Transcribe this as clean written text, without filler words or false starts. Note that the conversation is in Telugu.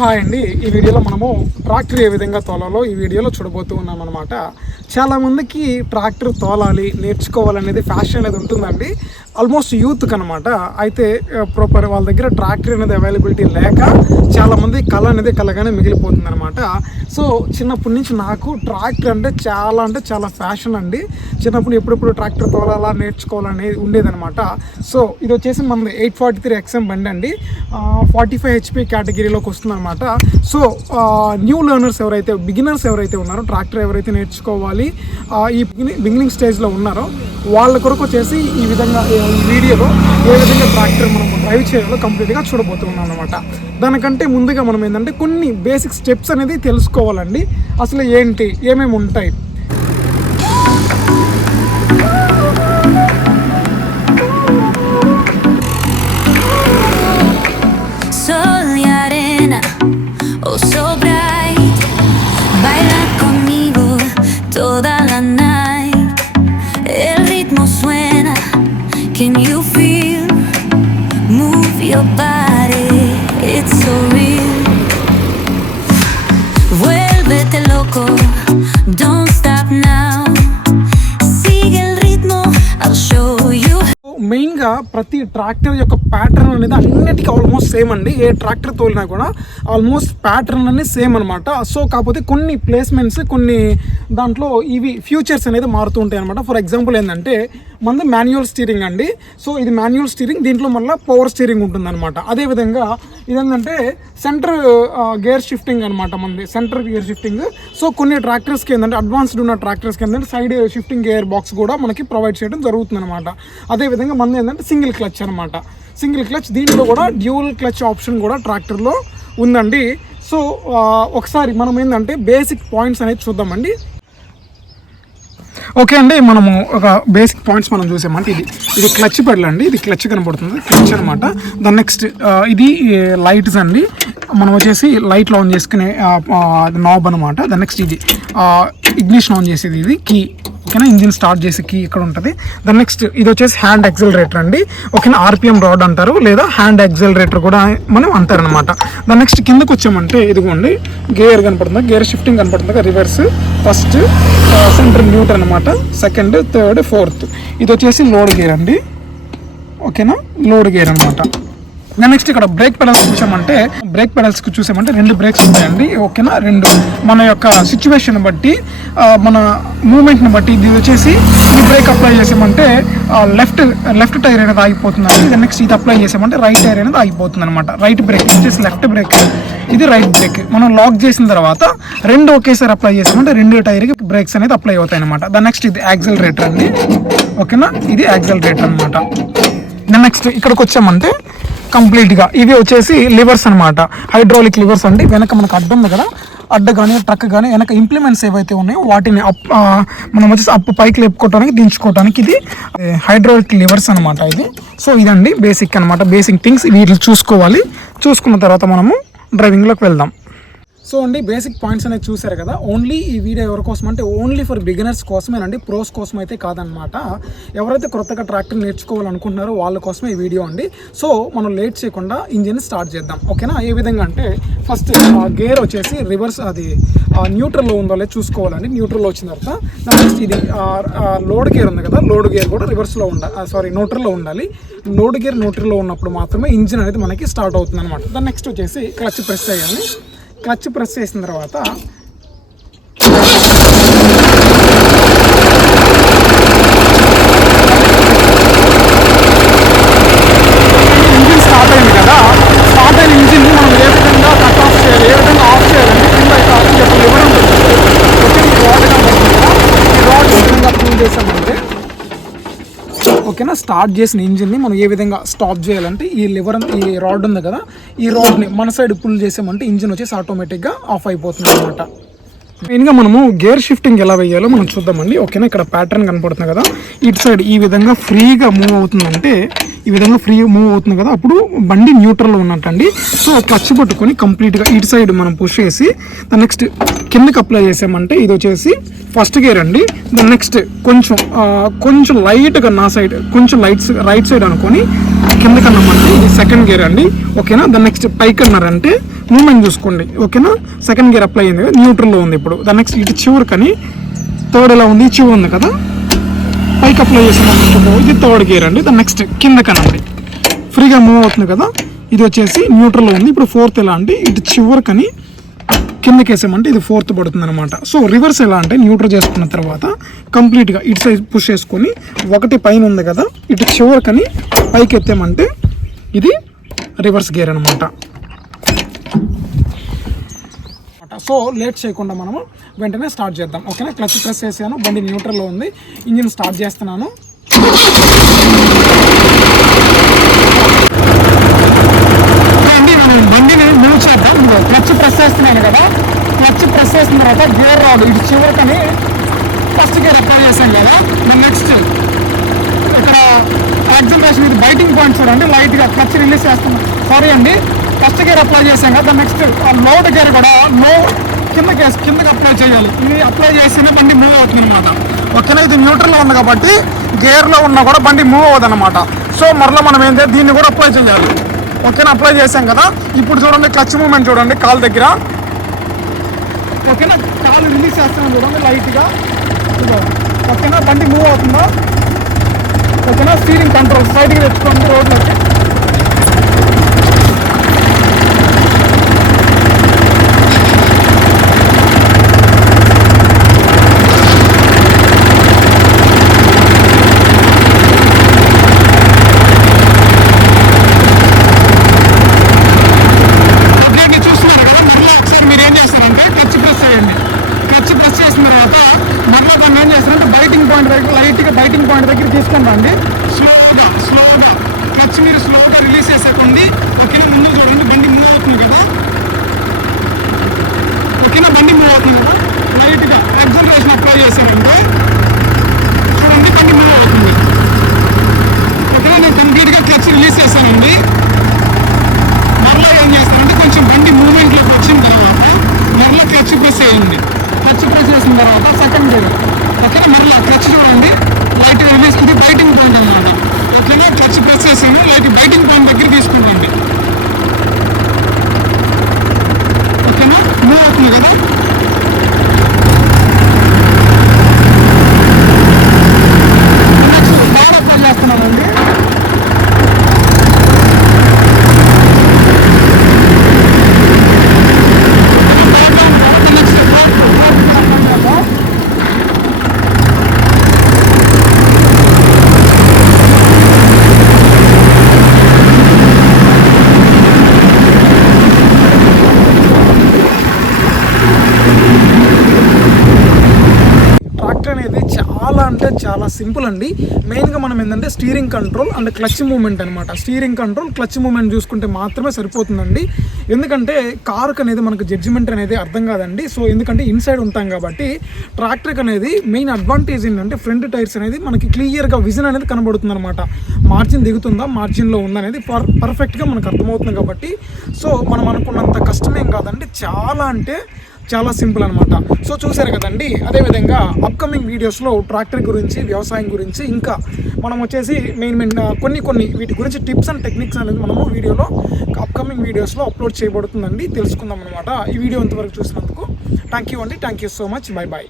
హాయ్ అండి, ఈ వీడియోలో మనము ట్రాక్టర్ ఏ విధంగా తోలాలో ఈ వీడియోలో చూడబోతూ ఉన్నాం అనమాట. చాలామందికి ట్రాక్టర్ తోలాలి నేర్చుకోవాలనేది ఫ్యాషన్ అనేది ఉంటుందండి, ఆల్మోస్ట్ యూత్కి అనమాట. అయితే ప్రాపర్ వాళ్ళ దగ్గర ట్రాక్టర్ అనేది అవైలబిలిటీ లేక చాలామంది కళ అనేది కలగానే మిగిలిపోతుంది అనమాట. సో చిన్నప్పటి నుంచి నాకు ట్రాక్టర్ అంటే చాలా ఫ్యాషన్ అండి. చిన్నప్పుడు ఎప్పుడెప్పుడు ట్రాక్టర్ తోలాలా నేర్చుకోవాలనేది ఉండేదనమాట. సో ఇది వచ్చేసి మనది 843 XM బండి అండి, 45 HP కేటగిరీలోకి వస్తుంది అనమాట. సో న్యూ లెర్నర్స్ ఎవరైతే బిగినర్స్ ఎవరైతే ఉన్నారో ట్రాక్టర్ ఎవరైతే నేర్చుకోవాలి ఈ బిగినింగ్ స్టేజ్లో ఉన్నారో వాళ్ళ కొరకు వచ్చేసి ఈ విధంగా ఈ వీడియోలో ఏ విధంగా ట్రాక్టర్ మనం డ్రైవ్ చేయాలో కంప్లీట్గా చూడబోతున్నాం అనమాట. దానికంటే ముందుగా మనం ఏంటంటే కొన్ని బేసిక్ స్టెప్స్ అనేది తెలుసుకోవాలండి. అసలు ఏంటి ఏమేమి ఉంటాయి. Can you feel? Move your body, it's so real. Vuélvete loco, don't stop now. Sigue el ritmo, I'll show you. మెయిన్గా ప్రతి ట్రాక్టర్ యొక్క ప్యాటర్న్ అనేది అన్నిటికీ ఆల్మోస్ట్ సేమ్ అండి. ఏ ట్రాక్టర్ తోలినా కూడా ఆల్మోస్ట్ ప్యాటర్న్ అనేది సేమ్ అనమాట. సో కాకపోతే కొన్ని ప్లేస్మెంట్స్ కొన్ని దాంట్లో ఇవి ఫ్యూచర్స్ అనేది మారుతూ ఉంటాయి అనమాట. ఫర్ ఎగ్జాంపుల్ ఏంటంటే మనది మాన్యువల్ స్టీరింగ్ అండి. సో ఇది మాన్యువల్ స్టీరింగ్, దీంట్లో మళ్ళీ పవర్ స్టీరింగ్ ఉంటుందన్నమాట. అదేవిధంగా ఇదేంటంటే సెంటర్ గేర్ షిఫ్టింగ్ అనమాట, మనది సెంటర్ గేర్ షిఫ్టింగ్. సో కొన్ని ట్రాక్టర్స్కి ఏంటంటే అడ్వాన్స్డ్ ఉన్న ట్రాక్టర్స్కి ఏంటంటే సైడ్ షిఫ్టింగ్ గేర్ బాక్స్ కూడా మనకి ప్రొవైడ్ చేయడం జరుగుతుంది అనమాట. అదేవిధంగా మనది ఏంటంటే సింగిల్ క్లచ్ అనమాట. సింగిల్ క్లచ్, దీంట్లో కూడా డ్యూయల్ క్లచ్ ఆప్షన్ కూడా ట్రాక్టర్లో ఉందండి. సో ఒకసారి మనం ఏంటంటే బేసిక్ పాయింట్స్ అనేది చూద్దామండి. ఓకే అండి, మనము ఒక బేసిక్ పాయింట్స్ మనం చూసామంటే ఇది క్లచ్ పెడల్ అండి. ఇది క్లచ్ కనపడుతుంది, క్లచ్ అనమాట. దాని నెక్స్ట్ ఇది లైట్స్ అండి, మనం వచ్చేసి లైట్లు ఆన్ చేసుకునే నాబ్ అనమాట. దాని నెక్స్ట్ ఇది ఇగ్నిషన్ ఆన్ చేసేది, ఇది కీ. ఓకేనా, ఇంజిన్ స్టార్ట్ చేసే కీ ఇక్కడ ఉంటుంది. దాని నెక్స్ట్ ఇది వచ్చేసి హ్యాండ్ యాక్సిలరేటర్ అండి. ఓకేనా, RPM రాడ్ అంటారు, లేదా హ్యాండ్ యాక్సిలరేటర్ కూడా మనం అంటారనమాట. దాని నెక్స్ట్ కిందకు వచ్చామంటే ఇదిగోండి గేర్ కనపడుతుంది, గేర్ షిఫ్టింగ్ కనపడుతుంది, రివర్స్, ఫస్ట్, సెంటర్, న్యూట్రల్ అనమాట, సెకండ్, థర్డ్, ఫోర్త్. ఇది వచ్చేసి లోడ్ గేర్ అండి. ఓకేనా, లోడ్ గేర్ అనమాట. నెక్స్ట్ ఇక్కడ బ్రేక్ పెడల్స్ చూసామంటే బ్రేక్ పెడల్స్కి చూసామంటే 2 బ్రేక్స్ ఉంటాయండి. ఓకేనా, 2 మన యొక్క సిచ్యువేషన్ బట్టి మన మూమెంట్ని బట్టి ఇది వచ్చేసి ఈ బ్రేక్ అప్లై చేసామంటే లెఫ్ట్ టైర్ అనేది ఆగిపోతుందండి. ఇది నెక్స్ట్ ఇది అప్లై చేసామంటే రైట్ టైర్ అనేది ఆగిపోతుంది అనమాట. రైట్ బ్రేక్ వచ్చేసి లెఫ్ట్ బ్రేక్, ఇది రైట్ బ్రేక్. మనం లాక్ చేసిన తర్వాత 2 ఒకేసారి అప్లై చేసామంటే 2 టైర్కి బ్రేక్స్ అనేది అప్లై అవుతాయి అనమాట. దాని నెక్స్ట్ ఇది యాక్సిలరేటర్ అండి. ఓకేనా, ఇది యాక్సిలరేటర్ అనమాట. దాని నెక్స్ట్ ఇక్కడికి వచ్చామంటే కంప్లీట్గా ఇవి వచ్చేసి లివర్స్ అనమాట, హైడ్రాలిక్ లివర్స్ అండి. వెనక మనకు అడ్డం ఉంది కదా, అడ్డ కానీ ట్రక్ కానీ వెనక ఇంప్లిమెంట్స్ ఏవైతే ఉన్నాయో వాటిని మనం వచ్చేసి పైకి లేపుకోవడానికి దించుకోవడానికి ఇది హైడ్రాలిక్ లివర్స్ అనమాట ఇది. సో ఇదండి బేసిక్ అనమాట, బేసిక్ థింగ్స్ వీటిని చూసుకోవాలి. చూసుకున్న తర్వాత మనము డ్రైవింగ్లోకి వెళ్దాం. సో అండి బేసిక్ పాయింట్స్ అనేది చూసారు కదా. ఓన్లీ ఈ వీడియో ఎవరి కోసం అంటే ఓన్లీ ఫర్ బిగినర్స్ కోసమేనండి, ప్రోస్ కోసం అయితే కాదనమాట. ఎవరైతే కొత్తగా ట్రాక్టర్ నేర్చుకోవాలనుకుంటున్నారో వాళ్ళ కోసమే ఈ వీడియో అండి. సో మనం లేట్ చేయకుండా ఇంజిన్ స్టార్ట్ చేద్దాం. ఓకేనా, ఏ విధంగా అంటే ఫస్ట్ గేర్ వచ్చేసి రివర్స్ అది న్యూట్రల్లో ఉందో లేదు చూసుకోవాలండి. న్యూట్రల్లో వచ్చిన తర్వాత నెక్స్ట్ ఇది లోడ్ గేర్ ఉంది కదా, లోడ్ గేర్ కూడా రివర్స్లో ఉండాలి, న్యూట్రల్లో ఉండాలి. లోడ్ గేర్ న్యూట్రల్లో ఉన్నప్పుడు మాత్రమే ఇంజిన్ అనేది మనకి స్టార్ట్ అవుతుంది అనమాట. దాని నెక్స్ట్ వచ్చేసి క్లచ్ ప్రెస్ చేయాలి. క్లచ్ ప్రెస్ చేసిన తర్వాత ఇంజిన్ స్టార్ట్ అయింది కదా, స్టార్ట్ అయిన ఇంజిన్ మనం ఏ విధంగా కట్ ఆఫ్ చేయాలి, ఏ విధంగా ఆఫ్ చేయాలంటే కింద లివర్ ఉంటుంది. ఓకే, ఈ రాడ్ కనబడుతుంది కదా, ఈ రాడ్ ఏ విధంగా పుల్ చేసామంటే ఓకేనా, స్టార్ట్ చేసిన ఇంజిన్ని మనం ఏ విధంగా స్టాప్ చేయాలంటే ఈ రాడ్ ఉంది కదా, ఈ రాడ్ని మన సైడ్ పుల్ చేసామంటే ఇంజిన్ వచ్చేసి ఆటోమేటిక్గా ఆఫ్ అయిపోతుంది అనమాట. మెయిన్గా మనము గేర్ షిఫ్టింగ్ ఎలా వేయాలో మనం చూద్దామండి. ఓకేనా, ఇక్కడ ప్యాటర్న్ కనపడుతుంది కదా, ఇటు సైడ్ ఈ విధంగా ఫ్రీగా మూవ్ అవుతుందంటే ఈ విధంగా ఫ్రీగా మూవ్ అవుతుంది కదా, అప్పుడు బండి న్యూట్రల్లో ఉన్నట్టండి. సో క్లచ్ పట్టుకొని కంప్లీట్గా ఇటు సైడ్ మనం పుష్ చేసి దాని నెక్స్ట్ కిందకి అప్లై చేసామంటే ఇది వచ్చేసి ఫస్ట్ గేర్ అండి. దాని నెక్స్ట్ కొంచెం లైట్గా నా సైడ్ కొంచెం రైట్ సైడ్ అనుకొని కిందకి అన్నామంటే ఇది సెకండ్ గేర్ అండి, ఓకేనా. దాని నెక్స్ట్ పైకి అన్నారంటే మూమెంట్ చూసుకోండి, ఓకేనా. సెకండ్ గేర్ అప్లై అయింది కదా, న్యూట్రల్లో ఉంది ఇప్పుడు. దాని నెక్స్ట్ ఇటు చివరికని థర్డ్ ఎలా ఉంది, చివరి ఉంది కదా, పైకి అప్లై చేసాము, ఇది థర్డ్ గేర్ అండి. దాని నెక్స్ట్ కిందకనండి ఫ్రీగా మూవ్ అవుతుంది కదా, ఇది వచ్చేసి న్యూట్రల్లో ఉంది. ఇప్పుడు ఫోర్త్ ఎలా అంటే ఇటు చివరికని కిందకి వేసామంటే ఇది ఫోర్త్ పడుతుంది అనమాట. సో రివర్స్ ఎలా అంటే న్యూట్రల్ చేసుకున్న తర్వాత కంప్లీట్గా ఇటు సైడ్ పుష్ చేసుకొని ఒకటి పైన ఉంది కదా, ఇటు చివరికని పైకి ఎత్తామంటే ఇది రివర్స్ గేర్ అనమాట. సో లేట్ చేయకుండా మనము వెంటనే స్టార్ట్ చేద్దాం, ఓకేనా. క్లచ్ ప్రెస్ చేసాను, బండి న్యూట్రల్లో ఉంది, ఇంజిన్ స్టార్ట్ చేస్తున్నాను. అండి మనం బండిని మూవ్ చేద్దాం. క్లచ్ ప్రెస్ చేస్తున్నాను కదా, క్లచ్ ప్రెస్ చేసిన తర్వాత గేర్ రాడు ఇటు చివరికని ఫస్ట్ గేర్ అప్లై చేశాను కదా. నెక్స్ట్ ఇక్కడ యాక్సిలరేషన్ ఇది బైటింగ్ పాయింట్ చూడండి, లైట్గా క్లచ్ రిలీజ్ చేస్తున్నాను, సారీ అండి. ఫస్ట్ గేర్ అప్లై చేశాం కదా, నెక్స్ట్ లోడ్ గేర్ కూడా కిందకి అప్లై చేయాలి. ఇది అప్లై చేస్తేనే బండి మూవ్ అవుతుంది అనమాట, ఓకేనా. ఇది న్యూట్రల్లో ఉంది కాబట్టి గేర్లో ఉన్నా కూడా బండి మూవ్ అవ్వదు అనమాట. సో మరలా మనం ఏంటంటే దీన్ని కూడా అప్లై చేయాలి, ఓకేనా. అప్లై చేసాం కదా, ఇప్పుడు చూడండి క్లచ్ మూమెంట్ చూడండి కాలు దగ్గర, ఓకేనా. కాలు రిలీజ్ చేస్తున్నాం చూడండి లైట్గా, ఓకేనా. బండి మూవ్ అవుతుందా, ఓకేనా. స్టీరింగ్ కంట్రోల్ సైడ్కి తెచ్చుకోండి రోడ్లోకి. బైటింగ్ పాయింట్ దగ్గర తీసుకొని రండి, స్లోగా క్లచ్ మీరు స్లోగా రిలీజ్ చేసేకండి, ఓకేనా. ముందు చూడండి బండి మూవ్ అవుతుంది కదా, ఓకేనా. బండి మూవ్ అవుతుంది కదా, లైట్గా యాక్సిలరేషన్ అప్లై చేశానంటే చూడండి బండి మూవ్ అవుతుంది, ఓకేనా. నేను కంప్లీట్గా క్లచ్ రిలీజ్ చేశానండి. మరలా ఏం చేస్తానంటే కొంచెం బండి మూవ్మెంట్లోకి వచ్చిన తర్వాత మరలా క్లచ్ ప్రెస్ చేయండి. క్లచ్ ప్రెస్ చేసిన తర్వాత సెకండ్ గేర్, ఓకేనా. మరలా క్లచ్ చూడండి లైట్ రిలీజ్, ఇది బైటింగ్ పాయింట్ అనమాట, ఓకేనా. క్లచ్ ప్రెస్ చేసాను, లైట్ బైటింగ్ పాయింట్ దగ్గర తీసుకుంటాండి, ఓకేనా. మూవ్ అవుతుంది కదా. నెక్స్ట్ పవర్ అప్లై చేస్తున్నానండి. చాలా సింపుల్ అండి. మెయిన్గా మనం ఏంటంటే steering control and clutch movement అనమాట. స్టీరింగ్ కంట్రోల్ క్లచ్ మూమెంట్ చూసుకుంటే మాత్రమే సరిపోతుందండి. ఎందుకంటే కారుకి అనేది మనకు జడ్జిమెంట్ అనేది అర్థం కాదండి. సో ఎందుకంటే ఇన్సైడ్ ఉంటాం కాబట్టి ట్రాక్టర్కి అనేది మెయిన్ అడ్వాంటేజ్ ఏంటంటే ఫ్రంట్ టైర్స్ అనేది మనకి క్లియర్గా విజన్ అనేది కనబడుతుంది అనమాట. మార్జిన్ దిగుతుందా, మార్జిన్లో ఉందనేది పర్ఫెక్ట్గా మనకు అర్థమవుతుంది కాబట్టి సో మనం అనుకున్నంత కష్టమేం కాదండి, చాలా అంటే చాలా సింపుల్ అనమాట. సో చూసారు కదండి. అదేవిధంగా అప్కమింగ్ వీడియోస్లో ట్రాక్టర్ గురించి, వ్యవసాయం గురించి, ఇంకా మనం వచ్చేసి మెయిన్ కొన్ని వీటి గురించి టిప్స్ అండ్ టెక్నిక్స్ అనేది మనము వీడియోలో అప్కమింగ్ వీడియోస్లో అప్లోడ్ చేయబడుతుందండి, తెలుసుకుందాం అనమాట. ఈ వీడియో ఇంతవరకు చూసినందుకు థ్యాంక్ యూ అండి. Thank you so much. Bye bye.